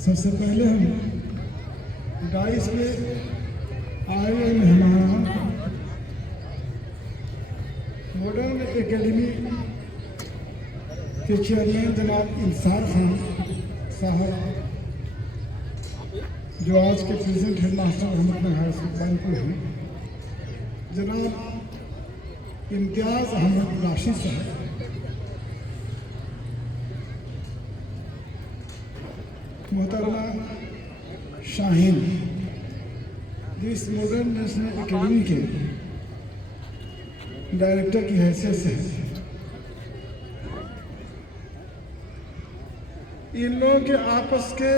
सबसे पहले हम डाइस पे आए हुए मेहमान मॉडर्न एकेडमी के चेयरमैन जनाब इंसार खान साहब, जो आज के present head master Ahmednagar high school Bainpur हैं, जनाब इम्तियाज़ अहमद राशिद साहब, मोहतरमा शाहीन, जो इस मॉडर्न नेशनल एकेडमी के डायरेक्टर की हैसियत से है। इन लोगों के आपस के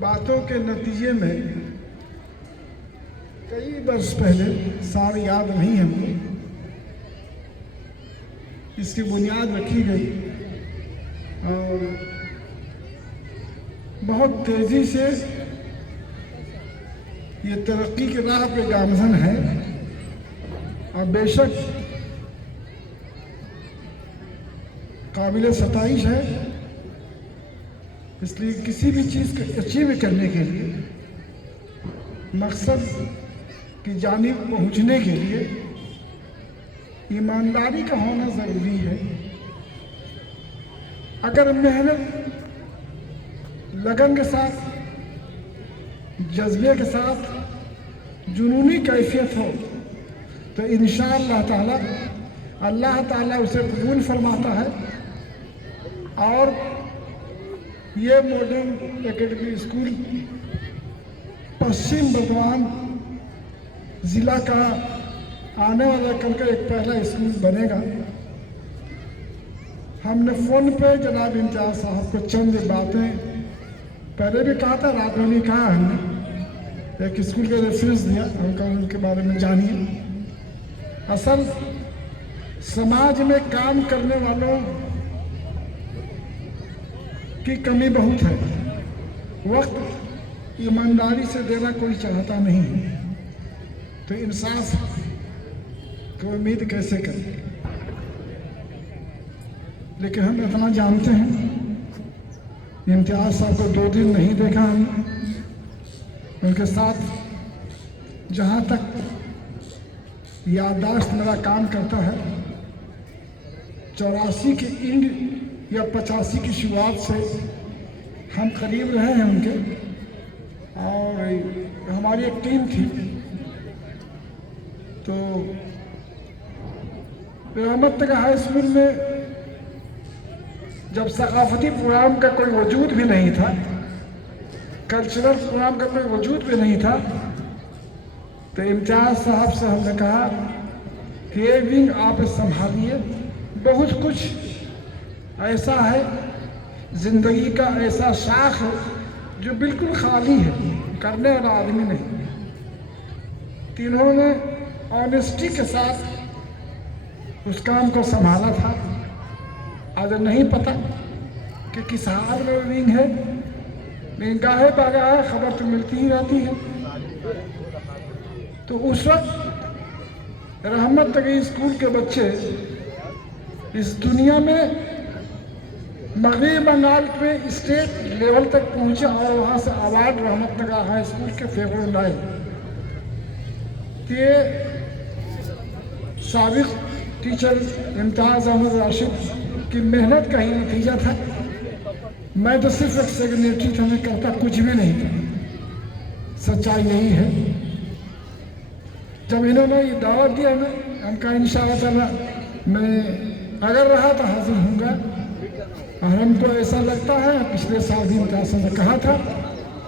बातों के नतीजे में कई वर्ष पहले, साल याद नहीं हमको, इसकी बुनियाद रखी गई और बहुत तेज़ी से ये तरक्की की राह पे गामज़न है। और बेशक काबिल सताइश है, इसलिए किसी भी चीज़ को अचीव करने के लिए, मकसद की जानिब पहुंचने के लिए ईमानदारी का होना ज़रूरी है। अगर मेहनत लगन के साथ, जज्बे के साथ, जुनूनी कैफियत हो तो इंशाअल्लाह ताला अल्लाह ताला उसे कबूल फरमाता है। और ये मॉडर्न एकेडमी स्कूल पश्चिम बर्धमान ज़िला का आने वाला कल का एक पहला स्कूल बनेगा। हमने फ़ोन पे जनाब इम्तियाज़ साहब को चंद बातें पहले भी कहा था, रात में भी कहा, हमने एक स्कूल का रेफरेंस दिया, हमको उनके बारे में जानिए। असल समाज में काम करने वालों की कमी बहुत है। वक्त ईमानदारी से देना कोई चाहता नहीं है, तो इंसाफ की उम्मीद कैसे करें। लेकिन हम इतना जानते हैं, इम्तियाज़ साहब को 2 दिन नहीं देखा हमने, उनके साथ जहाँ तक याददाश्त मेरा काम करता है, 84 के इंड या 85 की शुरुआत से हम करीब रहे हैं उनके। और हमारी एक टीम थी, तो अहमदनगर हाई स्कूल में जब सकाफती प्रोग्राम का कोई वजूद भी नहीं था, कल्चरल प्रोग्राम का कोई वजूद भी नहीं था, तो इम्तियाज़ साहब से हमने कहा कि ये विंग आप संभालिए। बहुत कुछ ऐसा है, ज़िंदगी का ऐसा शाख है जो बिल्कुल खाली है, करने वाला आदमी नहीं। तीनों ने ऑनेस्टी के साथ उस काम को संभाला था। अगर नहीं पता कि किस हाल में विंग है, लेकिन गाहे बागा है, खबर तो मिलती ही रहती है। तो उस वक्त अहमदनगर स्कूल के बच्चे इस दुनिया में मगरबी बंगाल में स्टेट लेवल तक पहुंचे और वहाँ से अवार्ड अहमदनगर हाई स्कूल के फेवर लाए। ये साबिक टीचर इम्तियाज़ अहमद राशिद की मेहनत का ही नतीजा था। मैं तो सिर्फ एक सेक्रेटरी था, मैं करता कुछ भी नहीं था। सच्चाई यही है। जब इन्होंने ये दावत दिया, हम कहा इंशाअल्लाह मैं अगर रहा तो हाजिर होऊंगा। और हमको ऐसा लगता है, पिछले साल भी इम्तियाज़ ने कहा था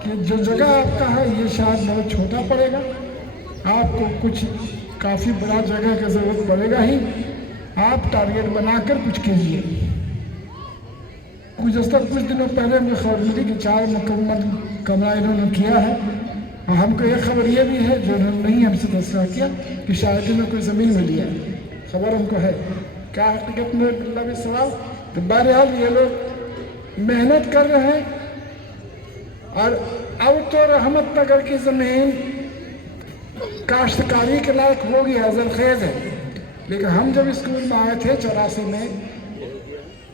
कि जो जगह आपका है ये शायद बहुत छोटा पड़ेगा, आपको कुछ काफ़ी बड़ा जगह की ज़रूरत पड़ेगा ही। आप टारगेट बनाकर कुछ कीजिए। कुछ दिनों पहले हमें खबर मिली कि 4 मुकम्मल कमरा इन्होंने किया है। और हमको एक खबर ये भी है, जो उन्होंने नहीं हमसे तस्करा किया, कि शायद में कोई ज़मीन मिली है। खबर हमको है, क्या हकीकत में अल्लाह भी सवाल। तो बहरहाल ये लोग मेहनत कर रहे हैं। और अब तो अहमदनगर की ज़मीन काश्तकारी के लायक हो गई, अज़रखेज़ है। लेकिन हम जब स्कूल में आए थे 84 में,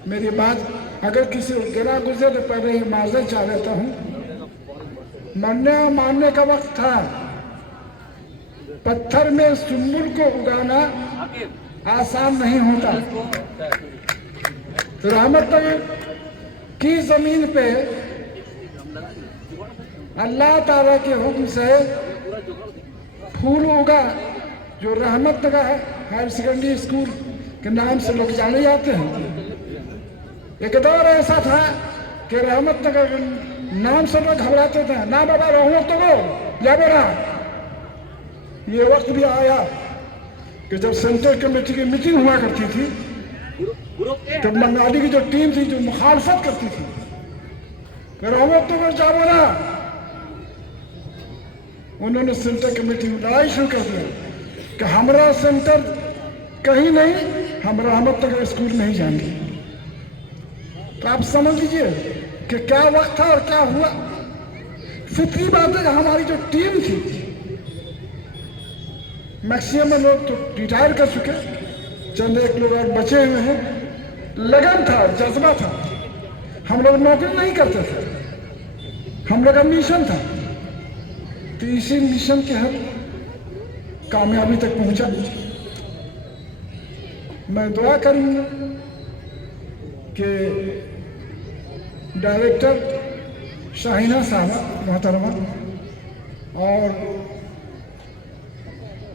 मेरी बात अगर किसी गिरा गुजरे तो पहले ही माजर चाह लेता हूँ। मरने और मारने का वक्त था। पत्थर में सुंबुल को उगाना आसान नहीं होता। रहमतनगर की जमीन पे अल्लाह ताला के हुक्म से फूल उगा जो रहमतनगर हायर सेकेंडरी स्कूल के नाम से लोग जाने जाते हैं। एक दौर ऐसा था कि रहमतनगर नाम से लोग घबराते थे, ना बाबा रहमतनगर या बेरा। ये वक्त भी आया कि जब सेंट्रल कमेटी की मीटिंग हुआ करती थी तो बंगाली की जो टीम थी जो मुखालफत करती थी रहमतनगर जा बोला, उन्होंने सेंट्रल कमेटी में लड़ाई शुरू कर दिया कि हमारा सेंटर कहीं नहीं, हम रहमतनगर स्कूल में ही जाएंगे। तो आप समझ लीजिए कि क्या वक्त था और क्या हुआ। फितरी बात है, हमारी जो टीम थी मैक्सिमम लोग तो रिटायर कर चुके, चंद एक लोग और बचे हुए हैं। लगन था, जज्बा था। हम लोग नौकरी नहीं करते थे, हम लोग का मिशन था। तो इसी मिशन के हम कामयाबी तक पहुंचा। मैं दुआ करूंगा कि डायरेक्टर शाहीना साहबा मोहतरमा और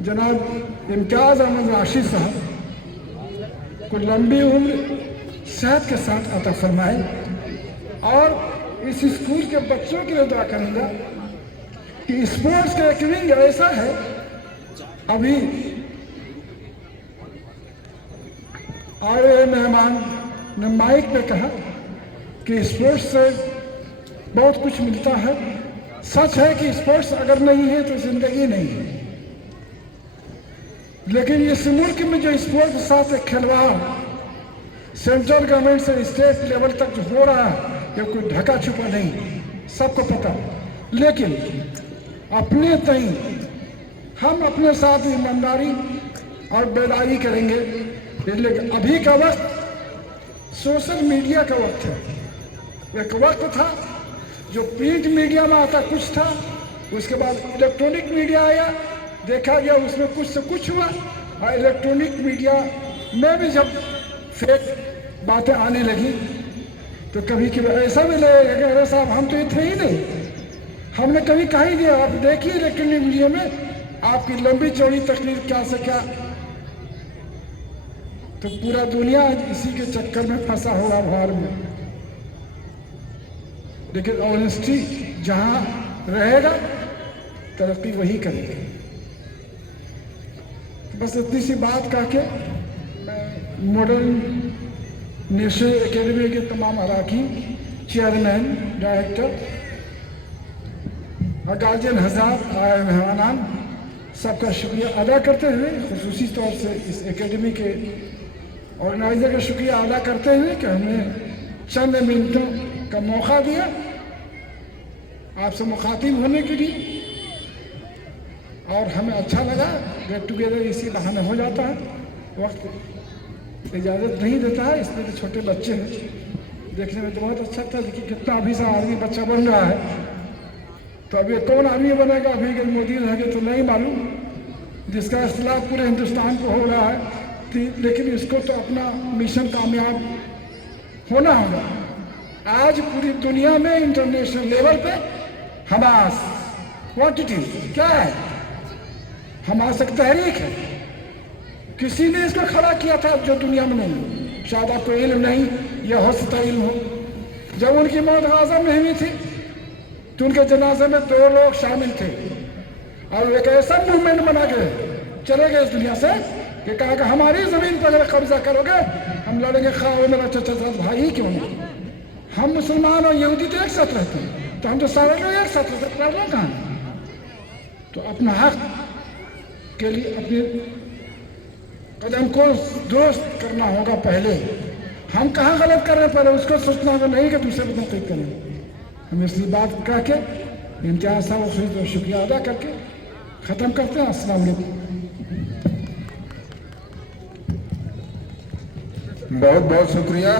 जनाब इम्तियाज़ अहमद राशिद साहब को लंबी उम्र सेहत के साथ अता फरमाए। और इस स्कूल के बच्चों के लिए दुआ करूंगा कि स्पोर्ट्स का एक विंग ऐसा है। अभी आए हुए मेहमान ने माइक पे कहा कि स्पोर्ट्स से बहुत कुछ मिलता है। सच है कि स्पोर्ट्स अगर नहीं है तो जिंदगी नहीं है। लेकिन इस मुल्क में जो स्पोर्ट्स के साथ एक खिलवाड़ सेंट्रल गवर्नमेंट से स्टेट लेवल तक जो हो रहा है ये कोई ढका छुपा नहीं, सबको पता। लेकिन अपने तई हम अपने साथ ईमानदारी और बेदारी करेंगे। लेकिन अभी का वक्त सोशल मीडिया का वक्त है। एक वक्त था जो प्रिंट मीडिया में आता कुछ था, उसके बाद इलेक्ट्रॉनिक मीडिया आया, देखा गया उसमें कुछ से कुछ हुआ। और इलेक्ट्रॉनिक मीडिया में भी जब फेक बातें आने लगी तो कभी कभी ऐसा भी लगेगा कि अरे साहब हम तो ये थे ही नहीं, हमने कभी कहा ही नहीं। आप देखिए इलेक्ट्रॉनिक मीडिया में आपकी लंबी चौड़ी तकलीफ क्या से क्या। तो पूरा दुनिया इसी के चक्कर में फंसा होगा भार में। लेकिन ऑनेस्टी जहां रहेगा तरक्की वही करेगी। बस इतनी सी बात कह के मैं मॉडर्न नेशनल एकेडमी के तमाम अराकीन, चेयरमैन, डायरेक्टर और गार्जियन हज़रात, आए मेहमान सबका शुक्रिया अदा करते हुए, खुसूसी तौर से इस एकेडमी के ऑर्गेनाइजर का शुक्रिया अदा करते हुए कि हमें चंद मिनटों का मौका दिया आपसे मुखातिब होने के लिए। और हमें अच्छा लगा, गेट टुगेदर इसी बहाने हो जाता है। वक्त इजाज़त नहीं देता है, इसमें तो छोटे बच्चे हैं। देखने में तो बहुत अच्छा था, देखिए कितना अभी से आदमी बच्चा बन रहा है। तो अभी कौन आदमी बनेगा, अभी अगर मोदी रहेंगे तो नहीं मालूम, जिसका इख्तिलाफ पूरे हिंदुस्तान को हो रहा है। लेकिन इसको तो अपना मिशन कामयाब होना होगा। आज पूरी दुनिया में इंटरनेशनल लेवल पे हमास क्वांटिटी क्या है, हमास एक तहरीक है। किसी ने इसको खड़ा किया था जो दुनिया में नहीं। शायद आपको इल्म नहीं या हो सकता इल्म हो। जब उनकी मौत आज़म में हुई थी तो उनके जनाजे में 2 लोग शामिल थे और एक ऐसा मूवमेंट बना के चले गए इस दुनिया से कि कहा कि हमारी जमीन पर अगर कब्जा करोगे हम लड़ेंगे, खा वो मेरा चचा भाई ही क्यों नहीं। हम मुसलमान और यहूदी तो एक साथ रहते हैं, तो हम तो सारे लोग एक साथ रहते, प्रॉब्लम कहाँ है। तो अपना हक के लिए अपने कदम को दुरुस्त करना होगा। पहले हम कहाँ गलत कर रहे हैं, पहले उसको सोचना होगा, नहीं कि दूसरे को तनकीद करें। हम इसलिए बात कह के इम्तियाज़ साहब का शुक्रिया अदा करके ख़त्म करते हैं। अस्सलाम वालेकुम। बहुत बहुत शुक्रिया।